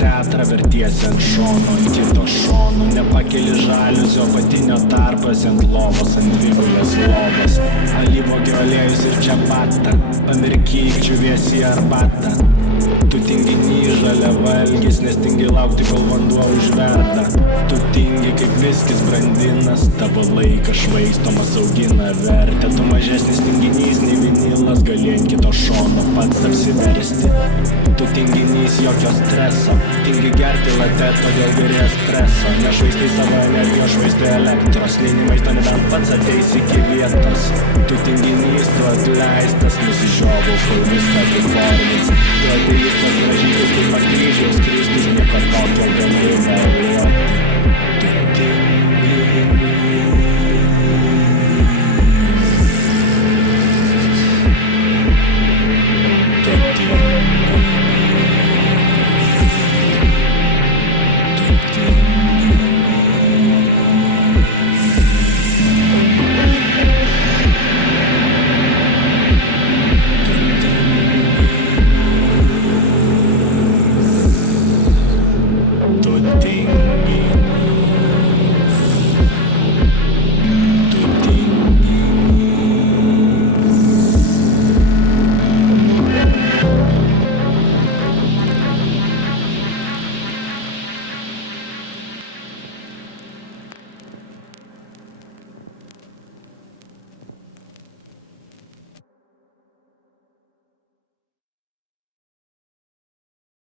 teatrą, vertiesi ant šono, ant kito šono. Nepakeli žaliuzio apatinio tarpas, ant lovos, ant dvigulės lovos. Alyvuogių aliejus ir čiabata, pamirkyk, džiuviesi arbatą. Tu tinginy žaliava elgis, nes tingi laukti, kol vanduo užverda. Tu tingi kaip viskis brandinas, tavo laikas švaistomas augina vertę. Tu mažesnis tinginys nei vinilas, gali ant kito šono pats apsiversti. Tu tinginys jokio streso, tingi gerti latte, todėl geri espresso. Nešvaistai savo energijos, švaistai elektros, neini maistą, nebent pats ateis iki vietos. Tu tinginys, tu atleistas, nusižiovau, kol viską apiformins. Tu ateis pasiražytis kaip ant kryžiaus Kristus, nieko tokio